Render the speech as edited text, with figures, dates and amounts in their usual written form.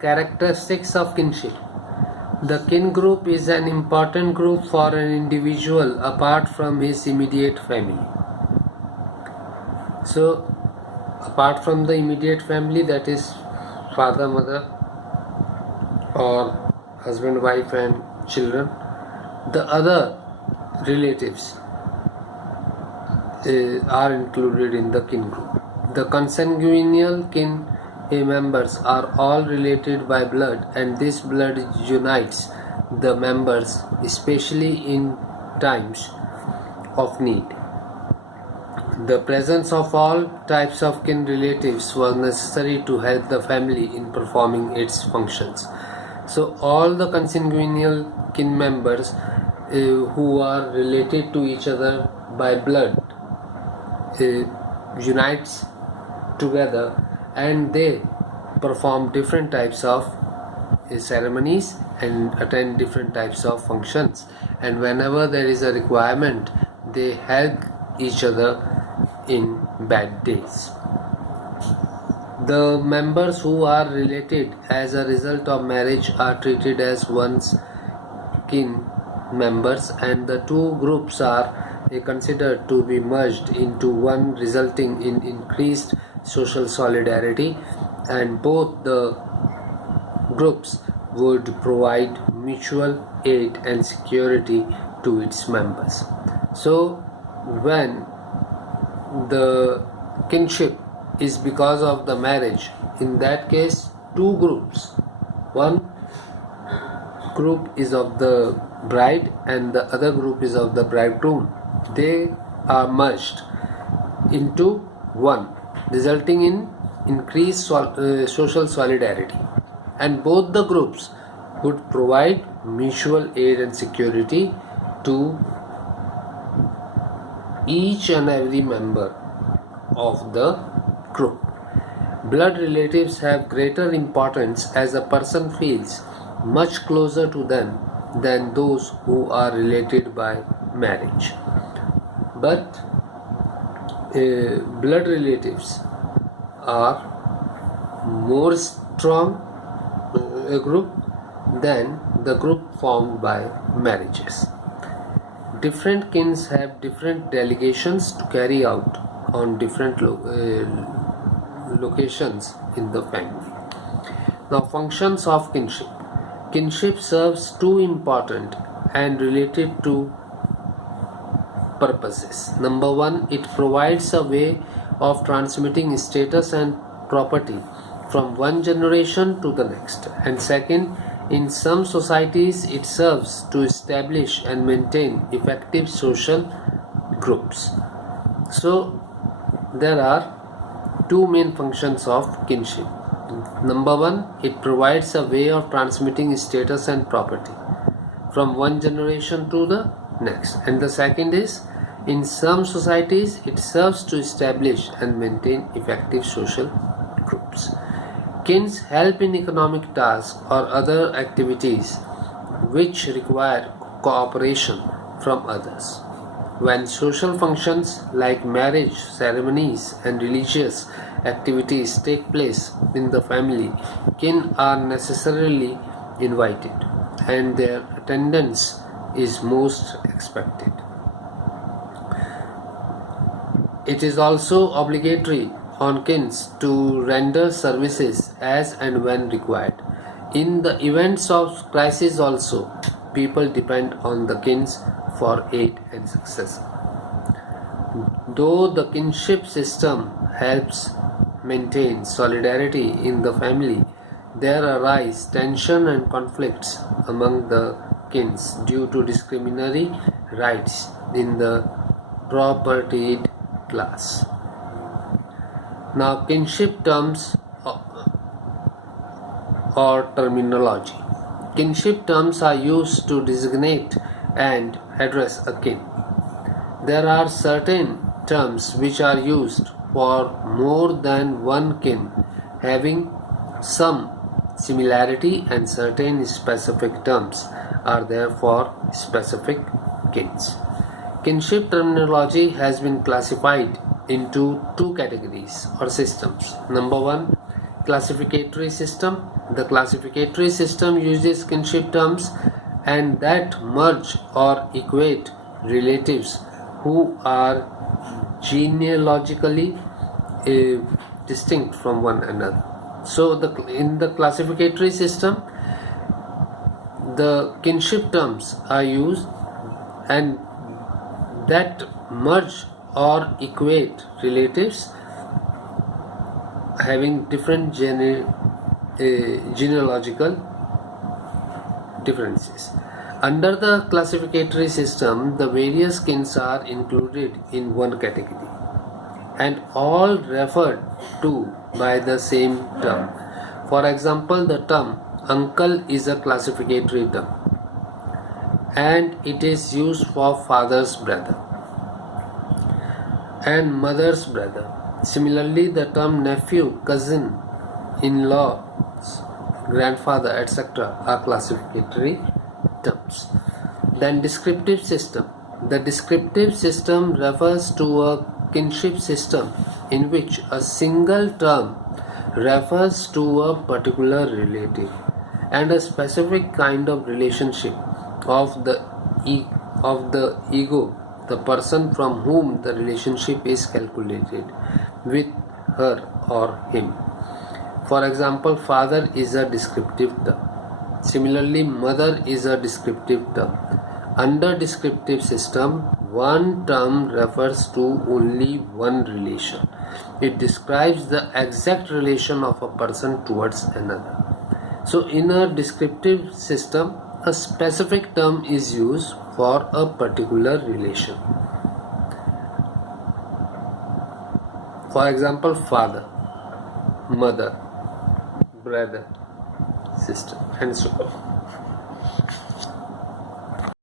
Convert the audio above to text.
Characteristics of kinship. The kin group is an important group for an individual apart from his immediate family. So, apart from the immediate family, that is father, mother, or husband, wife, and children, the other relatives are included in the kin group. The consanguineal kin members are all related by blood, and this blood unites the members, especially in times of need. The presence of all types of kin relatives was necessary to help the family in performing its functions. So all the consanguineal kin members who are related to each other by blood unites together, and they perform different types of ceremonies and attend different types of functions, and whenever there is a requirement, they help each other in bad days. The members who are related as a result of marriage are treated as one's kin members, and the two groups are considered to be merged into one, resulting in increased social solidarity, and both the groups would provide mutual aid and security to its members. So when the kinship is because of the marriage, in that case two groups, one group is of the bride and the other group is of the bridegroom, they are merged into one, resulting in increased social solidarity, and both the groups would provide mutual aid and security to each and every member of the group. Blood relatives have greater importance as a person feels much closer to them than those who are related by marriage. But blood relatives are more strong group than the group formed by marriages. Different kins have different delegations to carry out on different locations in the family. Now, functions of kinship. Kinship serves two important and related to purposes. Number one, it provides a way of transmitting status and property from one generation to the next. And second, in some societies, it serves to establish and maintain effective social groups. So, there are two main functions of kinship. Number one, it provides a way of transmitting status and property from one generation to the next. And the second is, in some societies, it serves to establish and maintain effective social groups. Kins help in economic tasks or other activities which require cooperation from others. When social functions like marriage ceremonies and religious activities take place in the family, kin are necessarily invited, and their attendance is most expected. It is also obligatory on kins to render services as and when required. In the events of crisis also, people depend on the kins for aid and success. Though the kinship system helps maintain solidarity in the family, there arise tension and conflicts among the kins due to discriminatory rights in the propertied class. Now, kinship terms or terminology. Kinship terms are used to designate and address a kin. There are certain terms which are used for more than one kin having some similarity, and certain specific terms are there for specific kins. Kinship terminology has been classified into two categories or systems. Number one, classificatory system. The classificatory system uses kinship terms and that merge or equate relatives who are genealogically distinct from one another. So in the classificatory system, the kinship terms are used and that merge or equate relatives having different genealogical differences. Under the classificatory system, the various kins are included in one category and all referred to by the same term. For example, the term uncle is a classificatory term and it is used for father's brother and mother's brother. Similarly, the term nephew, cousin, in-law, grandfather, etc. are classificatory terms. Then descriptive system. The descriptive system refers to a kinship system in which a single term refers to a particular relative and a specific kind of relationship of the ego, the person from whom the relationship is calculated, with her or him. For example, father is a descriptive term. Similarly, mother is a descriptive term. Under descriptive system, one term refers to only one relation. It describes the exact relation of a person towards another. So in a descriptive system, a specific term is used for a particular relation. For example, father, mother, brother, sister, and so on.